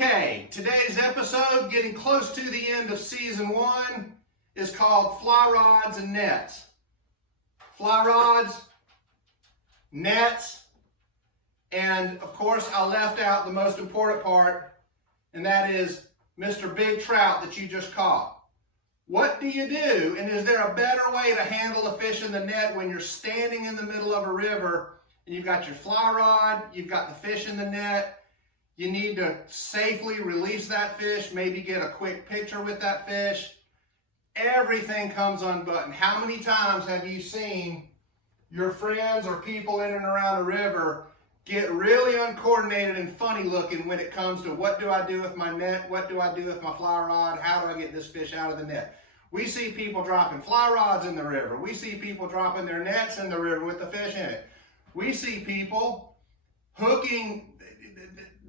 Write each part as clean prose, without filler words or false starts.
Okay, today's episode, getting close to the end of season 1, is called Fly Rods and Nets. Fly rods, nets, and of course I left out the most important part, and that is Mr. Big Trout that you just caught. What do you do, and is there a better way to handle a fish in the net when you're standing in the middle of a river and you've got your fly rod, you've got the fish in the net, you need to safely release that fish, maybe get a quick picture with that fish. Everything comes unbuttoned. How many times have you seen your friends or people in and around a river get really uncoordinated and funny looking when it comes to what do I do with my net, what do I do with my fly rod, how do I get this fish out of the net? We see people dropping fly rods in the river. We see people dropping their nets in the river with the fish in it. We see people hooking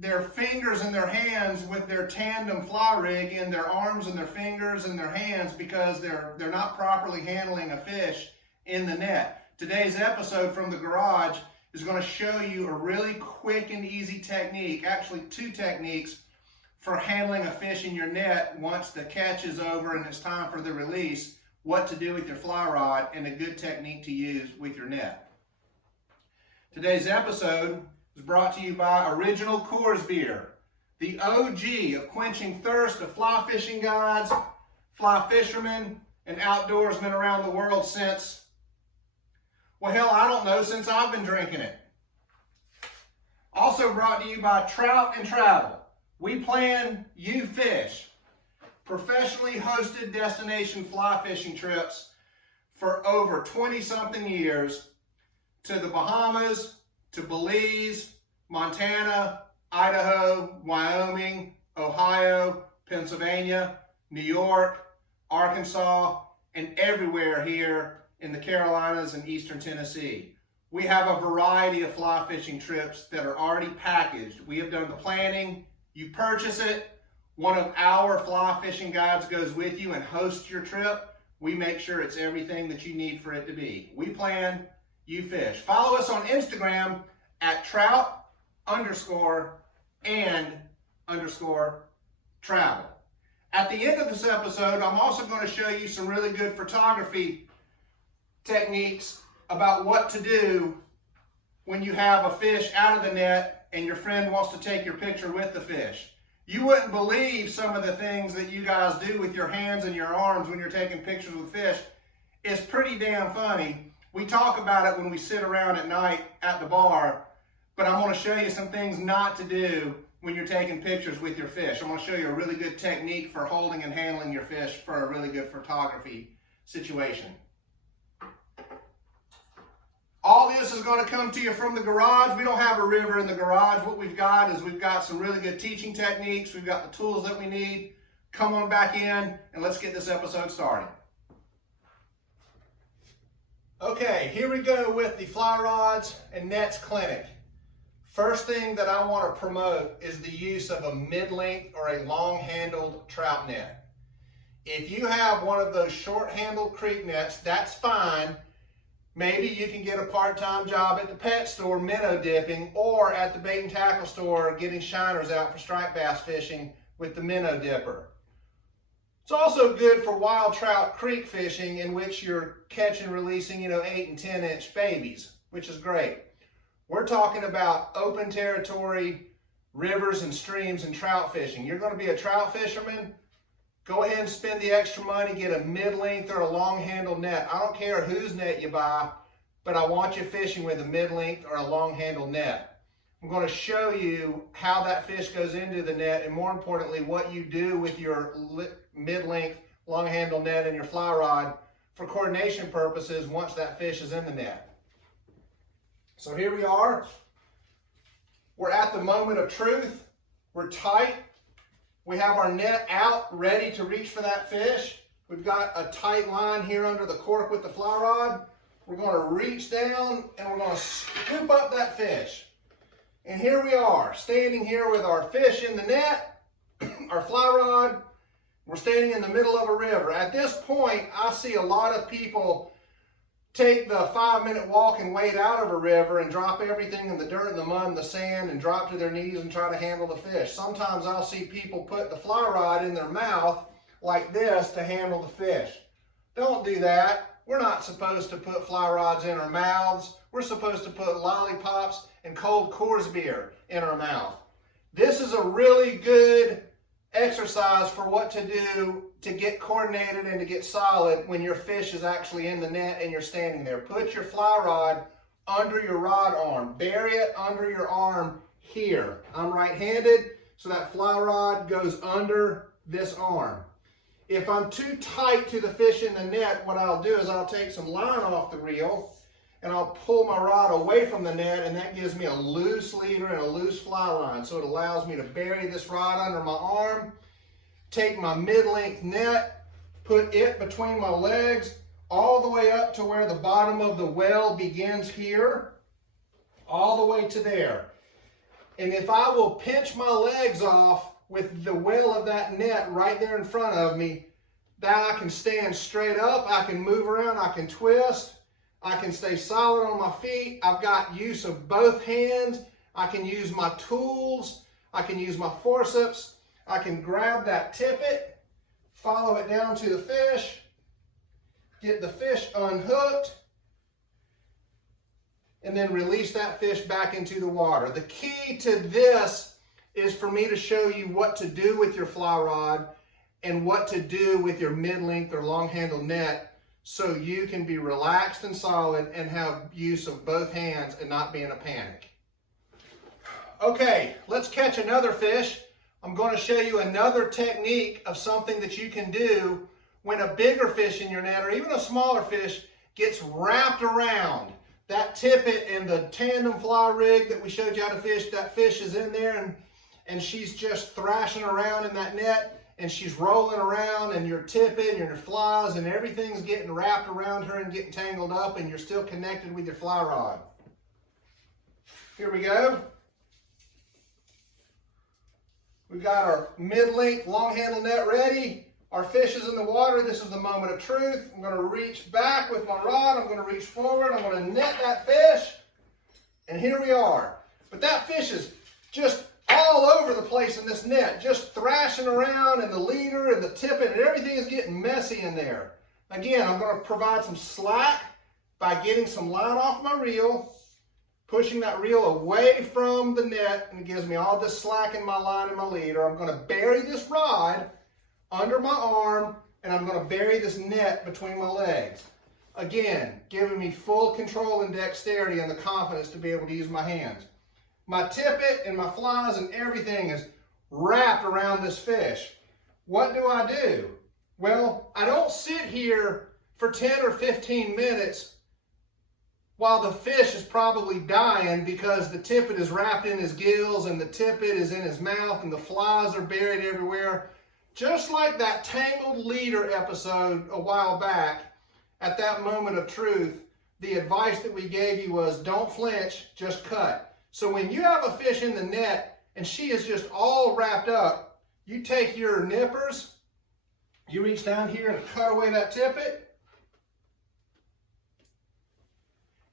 their fingers and their hands with their tandem fly rig in their arms and their fingers and their hands because they're not properly handling a fish in the net. Today's episode from the garage is going to show you a really quick and easy technique, actually 2 techniques for handling a fish in your net once the catch is over and it's time for the release, what to do with your fly rod, and a good technique to use with your net. Today's episode is brought to you by Original Coors Beer, the OG of quenching thirst of fly fishing guides, fly fishermen, and outdoorsmen around the world since, well, hell, I don't know, since I've been drinking it. Also brought to you by Trout and Travel. We plan, you fish. Professionally hosted destination fly fishing trips for over 20-something years to the Bahamas, to Belize, Montana, Idaho, Wyoming, Ohio, Pennsylvania, New York, Arkansas, and everywhere here in the Carolinas and Eastern Tennessee. We have a variety of fly fishing trips that are already packaged. We have done the planning. You purchase it. One of our fly fishing guides goes with you and hosts your trip. We make sure it's everything that you need for it to be. We plan, you fish. Follow us on Instagram at trout_and_travel. At the end of this episode, I'm also going to show you some really good photography techniques about what to do when you have a fish out of the net and your friend wants to take your picture with the fish. You wouldn't believe some of the things that you guys do with your hands and your arms when you're taking pictures with fish. It's pretty damn funny. We talk about it when we sit around at night at the bar, but I'm going to show you some things not to do when you're taking pictures with your fish. I'm going to show you a really good technique for holding and handling your fish for a really good photography situation. All this is going to come to you from the garage. We don't have a river in the garage. What we've got is we've got some really good teaching techniques. We've got the tools that we need. Come on back in and let's get this episode started. Okay, here we go with the Fly Rods and Nets Clinic. First thing that I want to promote is the use of a mid-length or a long-handled trout net. If you have one of those short-handled creek nets, that's fine. Maybe you can get a part-time job at the pet store minnow dipping or at the bait and tackle store getting shiners out for striped bass fishing with the minnow dipper. It's also good for wild trout creek fishing in which you're catching and releasing, 8 and 10 inch babies, which is great. We're talking about open territory, rivers and streams and trout fishing. You're going to be a trout fisherman, go ahead and spend the extra money, get a mid-length or a long-handled net. I don't care whose net you buy, but I want you fishing with a mid-length or a long-handled net. I'm going to show you how that fish goes into the net, and more importantly, what you do with your mid-length, long-handled net and your fly rod for coordination purposes once that fish is in the net. So here we are. We're at the moment of truth. We're tight. We have our net out, ready to reach for that fish. We've got a tight line here under the cork with the fly rod. We're going to reach down and we're going to scoop up that fish. And here we are, standing here with our fish in the net, our fly rod. We're standing in the middle of a river. At this point, I see a lot of people take the 5-minute walk and wade out of a river and drop everything in the dirt and the mud and the sand and drop to their knees and try to handle the fish. Sometimes I'll see people put the fly rod in their mouth like this to handle the fish. Don't do that. We're not supposed to put fly rods in our mouths. We're supposed to put lollipops and cold Coors beer in our mouth. This is a really good exercise for what to do to get coordinated and to get solid when your fish is actually in the net and you're standing there. Put your fly rod under your rod arm. Bury it under your arm here. I'm right-handed, so that fly rod goes under this arm. If I'm too tight to the fish in the net, what I'll do is I'll take some line off the reel and I'll pull my rod away from the net, and that gives me a loose leader and a loose fly line. So it allows me to bury this rod under my arm, take my mid-length net, put it between my legs, all the way up to where the bottom of the well begins here, all the way to there. And if I will pinch my legs off with the well of that net right there in front of me, that I can stand straight up, I can move around, I can twist, I can stay solid on my feet. I've got use of both hands. I can use my tools. I can use my forceps. I can grab that tippet, follow it down to the fish, get the fish unhooked, and then release that fish back into the water. The key to this is for me to show you what to do with your fly rod and what to do with your mid-length or long-handled net, so you can be relaxed and solid and have use of both hands and not be in a panic. Okay, let's catch another fish. I'm going to show you another technique of something that you can do when a bigger fish in your net, or even a smaller fish, gets wrapped around. That tippet and the tandem fly rig that we showed you how to fish, that fish is in there and she's just thrashing around in that net, and she's rolling around, and your tippet and your flies and everything's getting wrapped around her and getting tangled up, and you're still connected with your fly rod. Here we go. We've got our mid-length long-handle net ready. Our fish is in the water. This is the moment of truth. I'm going to reach back with my rod. I'm going to reach forward. I'm going to net that fish. And here we are. But that fish is just all over the place in this net, just thrashing around, and the leader and the tippet and everything is getting messy in there. Again, I'm going to provide some slack by getting some line off my reel, pushing that reel away from the net, and it gives me all this slack in my line and my leader. I'm going to bury this rod under my arm, and I'm going to bury this net between my legs. Again, giving me full control and dexterity and the confidence to be able to use my hands. My tippet and my flies and everything is wrapped around this fish. What do I do? Well, I don't sit here for 10 or 15 minutes while the fish is probably dying because the tippet is wrapped in his gills and the tippet is in his mouth and the flies are buried everywhere. Just like that tangled leader episode a while back, at that moment of truth, the advice that we gave you was don't flinch, just cut. So when you have a fish in the net and she is just all wrapped up, you take your nippers, you reach down here and cut away that tippet,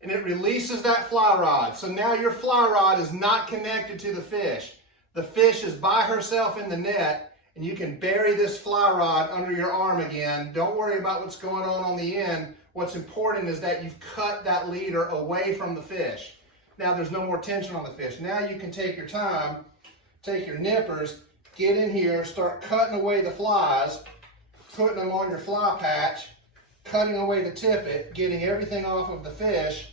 and it releases that fly rod. So now your fly rod is not connected to the fish. The fish is by herself in the net, and you can bury this fly rod under your arm again. Don't worry about what's going on the end. What's important is that you've cut that leader away from the fish. Now there's no more tension on the fish. Now you can take your time, take your nippers, get in here, start cutting away the flies, putting them on your fly patch, cutting away the tippet, getting everything off of the fish.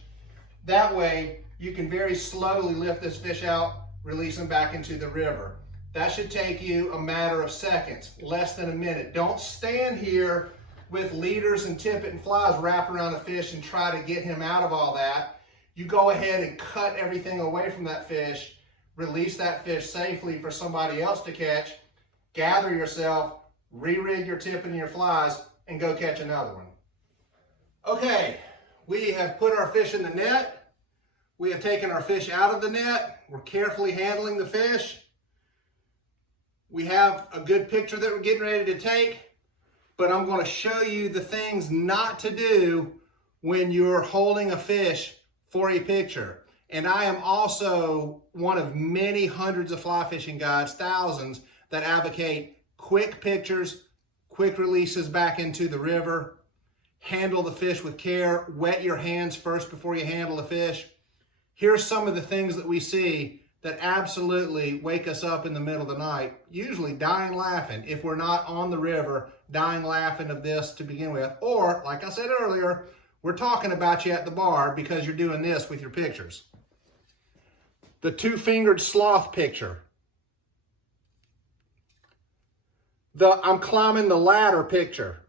That way you can very slowly lift this fish out, release them back into the river. That should take you a matter of seconds, less than a minute. Don't stand here with leaders and tippet and flies wrapped around a fish and try to get him out of all that. You go ahead and cut everything away from that fish, release that fish safely for somebody else to catch, gather yourself, re-rig your tippet and your flies, and go catch another one. Okay, we have put our fish in the net. We have taken our fish out of the net. We're carefully handling the fish. We have a good picture that we're getting ready to take, but I'm going to show you the things not to do when you're holding a fish for a picture. And I am also one of many hundreds of fly fishing guides, thousands, that advocate quick pictures, quick releases back into the river, handle the fish with care, wet your hands first before you handle the fish. Here's some of the things that we see that absolutely wake us up in the middle of the night, usually dying laughing. If we're not on the river, dying laughing of this to begin with. Or, like I said earlier, we're talking about you at the bar because you're doing this with your pictures. The two-fingered sloth picture. The I'm climbing the ladder picture.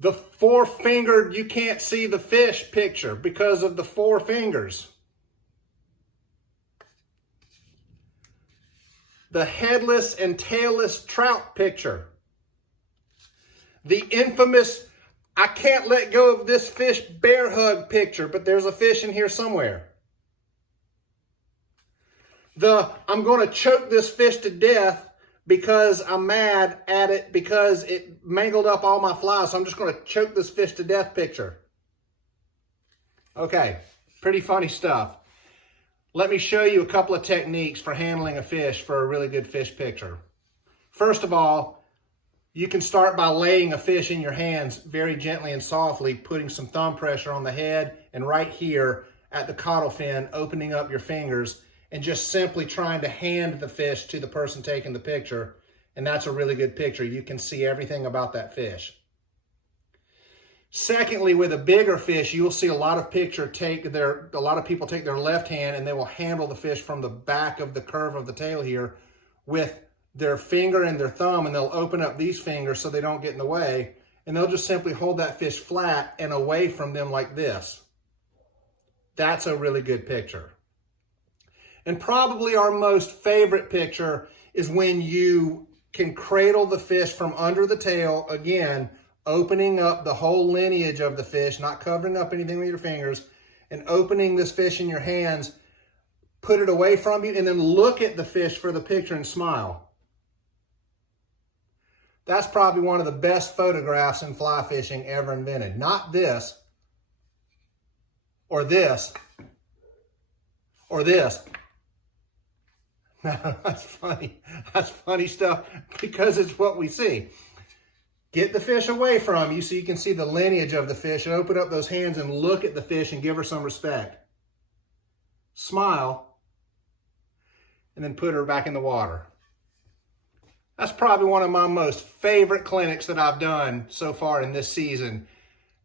The four-fingered you can't see the fish picture because of the four fingers. The headless and tailless trout picture. The infamous I can't let go of this fish bear hug picture, but there's a fish in here somewhere. The I'm going to choke this fish to death because I'm mad at it because it mangled up all my flies, so I'm just going to choke this fish to death picture. Okay, pretty funny stuff. Let me show you a couple of techniques for handling a fish for a really good fish picture. First of all, you can start by laying a fish in your hands very gently and softly, putting some thumb pressure on the head and right here at the caudal fin, opening up your fingers and just simply trying to hand the fish to the person taking the picture. And that's a really good picture. You can see everything about that fish. Secondly, with a bigger fish, you'll see a lot of people take their left hand and they will handle the fish from the back of the curve of the tail here with their finger and their thumb, and they'll open up these fingers so they don't get in the way, and they'll just simply hold that fish flat and away from them like this. That's a really good picture. And probably our most favorite picture is when you can cradle the fish from under the tail, again, opening up the whole lineage of the fish, not covering up anything with your fingers, and opening this fish in your hands, put it away from you, and then look at the fish for the picture and smile. That's probably one of the best photographs in fly fishing ever invented. Not this, or this, or this. That's funny. That's funny stuff because it's what we see. Get the fish away from you so you can see the lineage of the fish and open up those hands and look at the fish and give her some respect. Smile, and then put her back in the water. That's probably one of my most favorite clinics that I've done so far in this season.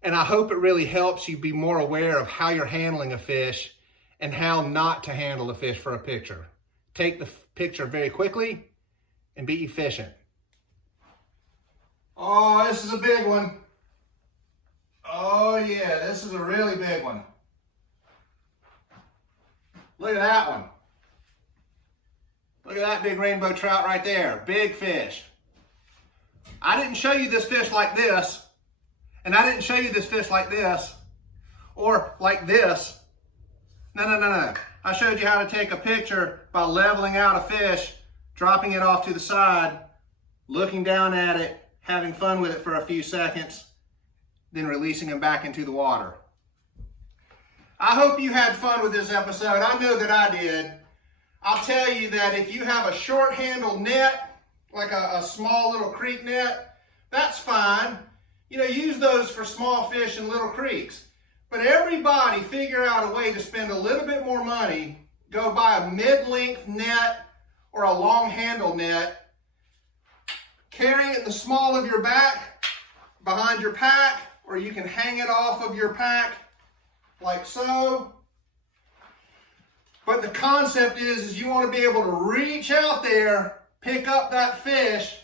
And I hope it really helps you be more aware of how you're handling a fish and how not to handle a fish for a picture. Take the picture very quickly and be efficient. Oh, this is a big one. Oh yeah, this is a really big one. Look at that one. Look at that big rainbow trout right there. Big fish. I didn't show you this fish like this, and I didn't show you this fish like this, or like this. No. I showed you how to take a picture by leveling out a fish, dropping it off to the side, looking down at it, having fun with it for a few seconds, then releasing him back into the water. I hope you had fun with this episode. I know that I did. I'll tell you that if you have a short-handled net, like a small little creek net, that's fine. You know, use those for small fish in little creeks. But everybody figure out a way to spend a little bit more money, go buy a mid-length net or a long-handle net, carry it in the small of your back, behind your pack, or you can hang it off of your pack like so. But the concept is you want to be able to reach out there, pick up that fish,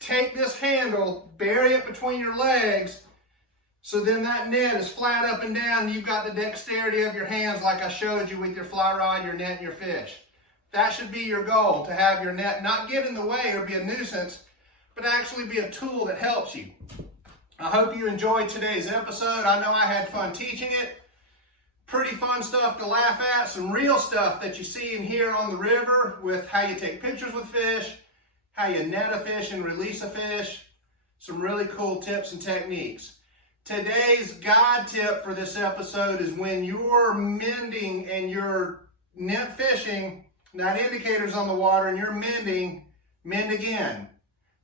take this handle, bury it between your legs, so then that net is flat up and down, and you've got the dexterity of your hands like I showed you with your fly rod, your net, and your fish. That should be your goal, to have your net not get in the way or be a nuisance, but actually be a tool that helps you. I hope you enjoyed today's episode. I know I had fun teaching it. Pretty fun stuff to laugh at, some real stuff that you see and hear on the river with how you take pictures with fish, how you net a fish and release a fish. some really cool tips and techniques. Today's guide tip for this episode is when you're mending and you're net fishing, that indicator's on the water, and you're mending, mend again,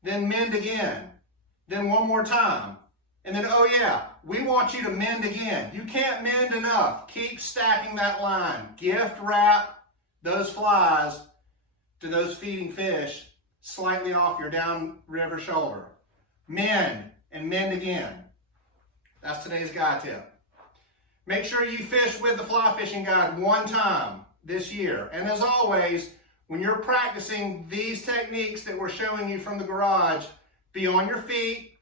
then mend again, then one more time. And then, oh yeah, we want you to mend again. You can't mend enough. Keep stacking that line. Gift wrap those flies to those feeding fish slightly off your downriver shoulder. Mend and mend again. That's today's guide tip. Make sure you fish with the Fly Fishing Guide one time this year. And as always, when you're practicing these techniques that we're showing you from the garage, be on your feet.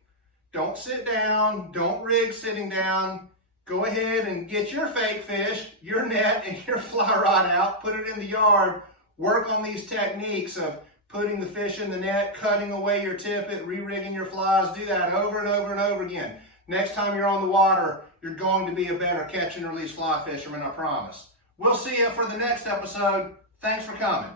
Don't sit down. Don't rig sitting down. Go ahead and get your fake fish, your net, and your fly rod out. Put it in the yard. Work on these techniques of putting the fish in the net, cutting away your tippet, re-rigging your flies. Do that over and over and over again. Next time you're on the water, you're going to be a better catch and release fly fisherman, I promise. We'll see you for the next episode. Thanks for coming.